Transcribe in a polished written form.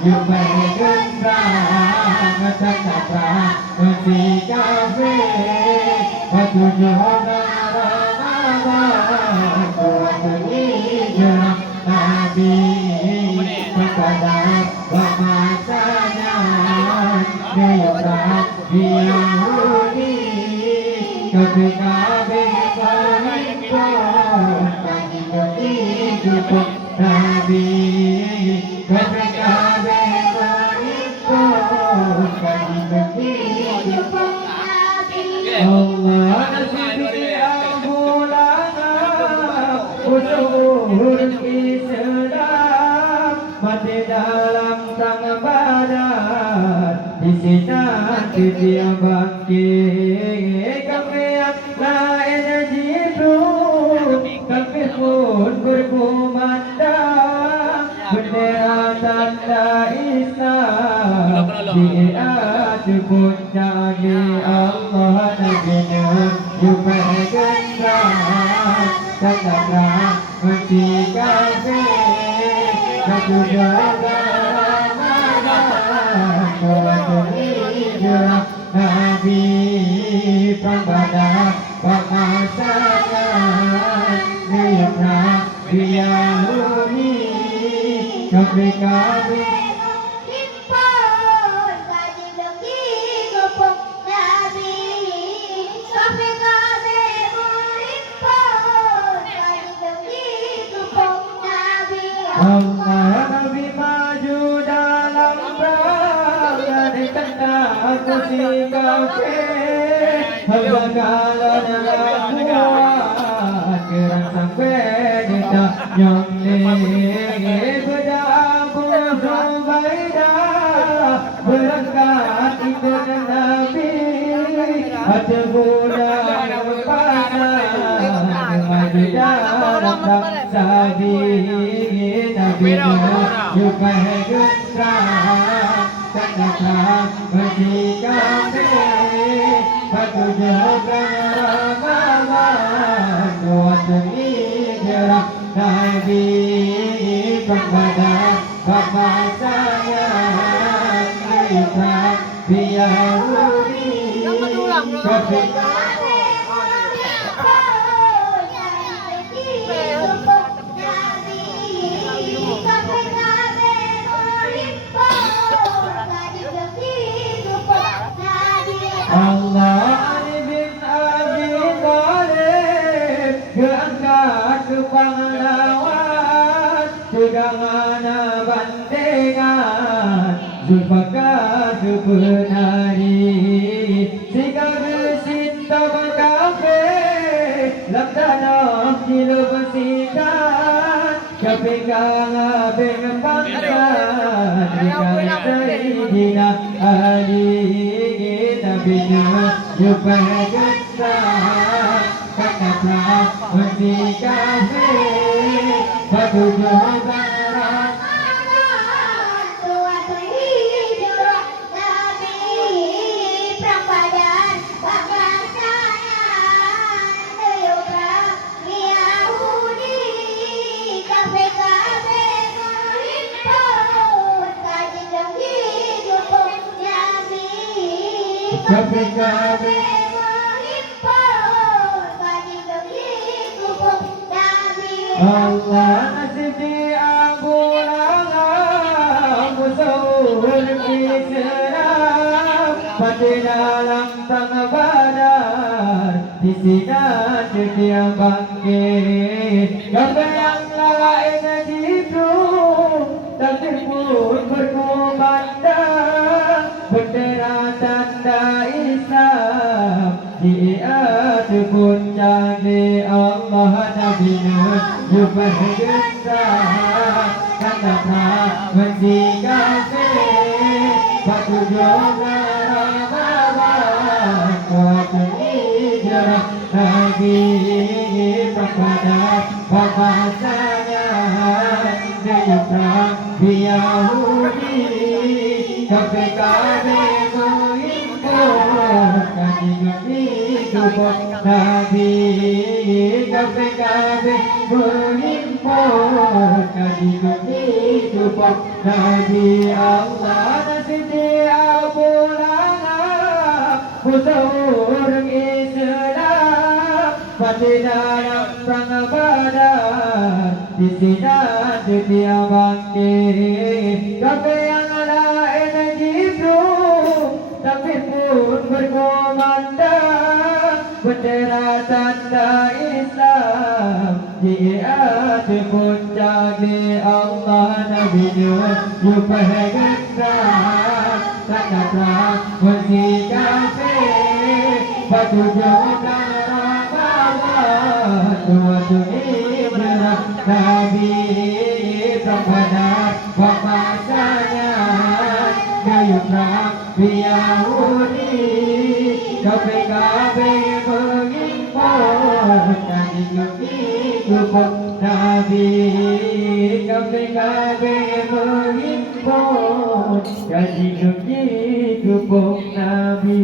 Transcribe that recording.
yupegendang cakapra mesti kafe petunjuk narama kuat hijrah Nabi kepada pemasanya Dewa Yahudi ketika berhimpun bagi kehidupan Nabi ketika berhimpun bagi kehidupan Nabi Allah nasibi al-mulana usul Islam mati dalam sang badan di sini setiap bangkit kami yang lain jitu kami pun berkumandang bendera tanda Islam di atas puncak Allah Nabi Nuh yupegendang cakapra mesti kafe Nabi Pembada Pemasangan Niyatna Biyahuni Kami Himpun kaji bagi gopok Nabi Sampai kami berhimpun kaji bagi gopok Nabi Allah Nabi maju dalam perang dan tentang kursi kafe Hagalan kuat kerang sampai kita nyamne berdabu Zubaidah berangkat ikut Nabi ada budak panah maju dalam sabi Nabi juga gendang cakapra mesti kafe petunjuk narama kuat hijrah Nabi kepada pemasanya kita Yahudi ketika Allah Ali bin Abi Thalib keangkat ke pahlawan pegangan bandengan Zulfikar sepenari Sikap cinta berkafe Laktanah kilo bersikat Kepegang abeng pangkat Dekat Sayyidina Ali Nabi Nuh yupegendang cakapra mesti kafe petunjuk ketika Allah nasib di Abu Lahab musuh Islam pada dalam tangan badar di sini setiap bangkit kami yang lain jitu takdir pun berkumandang bendera tanda Islam di atas puncak Allah Nabi Nuh yupegendang cakapra mesti kafe petunjuk narama kuat hijrah Nabi kepada pemasanya Dewa Yahudi ketika berhimpun kaji kehidupan Nabi ketika berhimpun kaji kehidupan pok Nabi Allah nasiti abulana Musawurang Islam Patina yang pangabadar di sini setiap bangkit Kafe yang lain jibruk tapi pun berkomandang bendera tanda Islam jihad puncak di Allah Nabi Yupahegan tanda terang bersih kafir batu jumlah rahmat Tuhan hijrah Nabi Berpada Bapak-Basanya Gayut Nabi Yahudi Kafe-kafe mengimpor Nabi Yusuf Nabi Kafe-kafe mengimpor Nabi Yusuf Nabi